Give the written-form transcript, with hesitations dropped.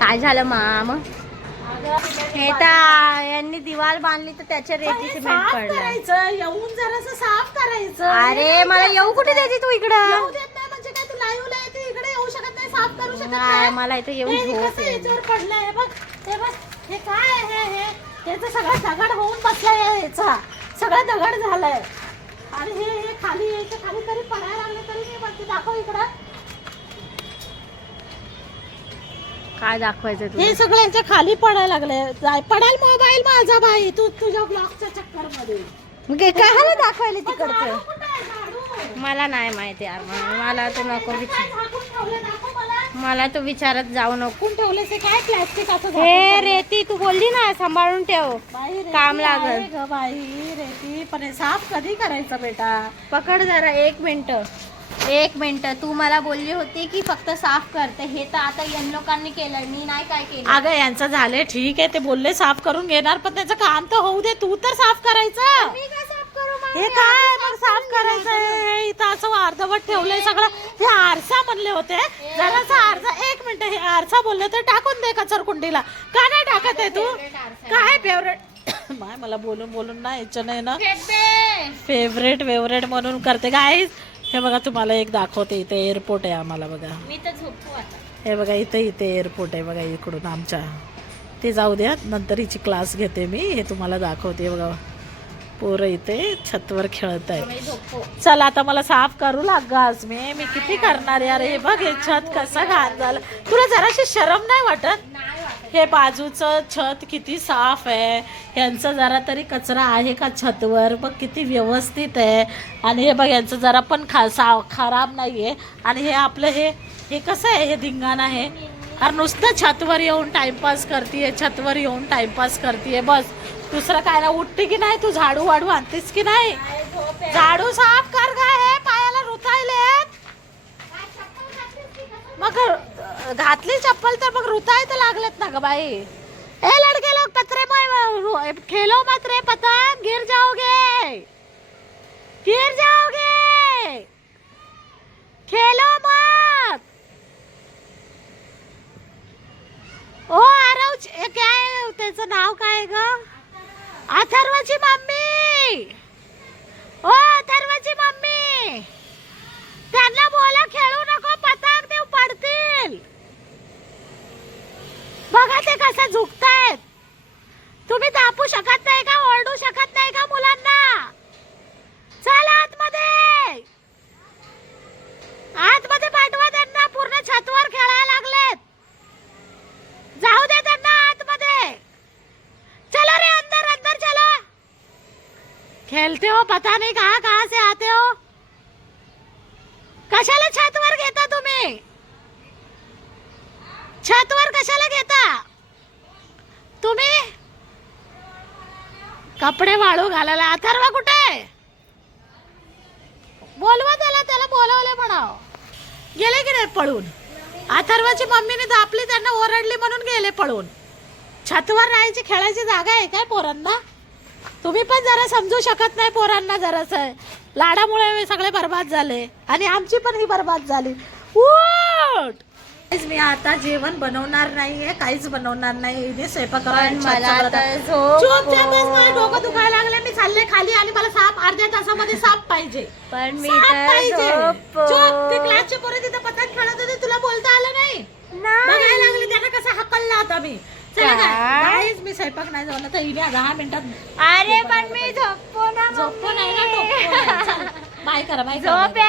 काय झालं माम? हे तर यांनी दिवाल बांधली तर त्याच्या रेती सिमेंट पडलं. येऊन जरासं साफ करायचं. अरे मला येऊ कुठे द्यायची तू इकडं? येऊ देत नाही म्हणजे काय, तू लाईव्हला येते इकडे येऊ शकत नाही, साफ करू शकत नाही, नाही. मला इथं येऊन हे झोप कसं येईल. याच्यावर पडलंय, हे बघ हे बघ, हे काय आहे हे? त्याचं सगळं दगड होऊन बसलाय याचा, सगळं दगड झालंय. आणि हे खाली यायचं, खाली तरी पडायला लागलं तरी मी म्हणते दाखव इकडं. काय दाखवायचं हे तुला? सगळं यांच्या खाली पडायला लागले. पडाल मोबाईल माझा बाई, तू तुझ्या ब्लॉगच्या चक्कर मध्ये. मग काय हवं दाखवायला झाडू तिकडचं? कुठं आहे, झाडू? मला नाही माहिती यार, मला तो नको काय विचार, झाकून ठेवलंय दाखव मला. मला तो विचारत जाऊ नको. झाकून ठेवलंय ते काय, प्लास्टिक असं झाकून हे ठेवलंय. रेती तू बोलली ना सांभाळून ठेव, बाई, रेती काम लागल. आहे ग बाई रेती, पण हे साफ कधी करायचं बेटा? पकड जरा 1 मिनिट. 1 मिनिट, तू मला बोलली होती की फक्त साफ करते, हे तर आता yan लोकांनी केलंय, मी नाही काय केलं. अगं यांचं झालंय ठीक आहे, ते बोलले साफ करून घेणार, पण त्याचं काम तर होऊ दे, तू तर साफ करायचं. मी काय साफ करू मग? हे काय मग साफ करायचं हे इथं असं अर्धवट ठेवलंय सगळं. हे आरसा म्हणले होते, जरासा आरसा. 1 मिनिट, हे आरसा बोलले तर टाकून दे कचर कुंडीला. का नाही टाकत आहे तू? काय फेवरेट माय, मला बोलून बोलून ना इच्छा नाही ना, फेवरेट म्हणून करते. गाईज हे बघा, तुम्हाला एक दाखवते, इथे एअरपोर्ट आहे आम्हाला बघा. मी तर झोपू आता. हे बघा इथे एअरपोर्ट आहे बघा, इकडून आमच्या. ते जाऊ द्या, नंतर हिची क्लास घेते मी, हे तुम्हाला दाखवते. बघा पोरं इथे छतवर खेळत आहे. मी झोपू. चल आता मला साफ करू लाग आज मी किती करणार यार. हे बघ हे छत कसं घाण झालं. तुला जराशी शरम नाही वाटत? हे बाजूचं छत किती साफ आहे, यांचं जरा तरी कचरा आहे का छतवर? बघ किती व्यवस्थित आहे. आणि हे बघ यांचं जरा पण खराब नाही आहे. आणि हे आपलं हे कसं आहे, हे धिंगाण आहे. अरे नुसतं छतवर येऊन टाइमपास करतीये, छतवर येऊन टाइमपास करतीये, बस दुसरं काय ना. उठती की नाही तू? झाडू वाढू आणतेस की नाही? झाडू साफ कर गा, हे पायाला रुतायलेत. मग घातली चप्पल तर मग रुताय तर लागलेत ना ग बाई. ए लड़के लोग पत्रे में खेलो मत रे, पतंग गिर जाओगे, गिर जाओगे, खेलो मत. ओ आरव, काय आहे त्याचं नाव, काय ग? अथर्वची मम्मी. ओ अथर्वची मम्मी, त्यांना बोला खेळू नको, पतंग देऊ पडतील. बघा ते कसं झुकतायत. तुम्ही दापू शकत नाही का? ओरडू शकत नाही का मुलांना? चला आतमध्ये, आतमध्ये पाठवा त्यांना. पूर्ण छतवर खेळायला लागलेत, जाऊ दे त्यांना आतमध्ये. चलो रे अंदर, अंदर चलो. खेलते हो, पता नहीं कहाँ से आते हो. कशाला छतवर घेता तुम्ही? छतवर कशाला घेता तुम्ही? कपडे वाळू घालायला. अथर्व कुठे? बोलवा त्याला, त्याला बोलवले म्हणाव. गेले की नाही पळून? अथर्वची मम्मीने दापली, त्यांना ओरडली म्हणून गेले पळून. छतवर राहायची, खेळायची जागा आहे काय पोरांना? तुम्ही पण जरा समजू शकत नाही पोरांना जरासं. लाडामुळे सगळे बर्बाद झाले आणि आमची पण ही बर्बाद झाली. उठ. मी आता जेवण बनवणार नाहीये, काहीच बनवणार नाही. इथे स्वयंपाक मला आता मला डोकं दुखायला लागलं. मी चालले खाली आणि मला साप अर्ध्या तासामध्ये साप पाहिजे. पण मी साप तर पाहिजे. झोपू. चुप. ते क्लासचे पोरं तिथं पतंग खेळत होते, तुला बोलता आलं नाही? बघायला लागले त्यांना कसं हकलला होता मी. चला काय? मी स्वयंपाक नाही झाला तर इथे 10 मिनिटात. अरे पण मी झोपू ना, झोपू नाही ना, बाय करा, बाय झोप करा.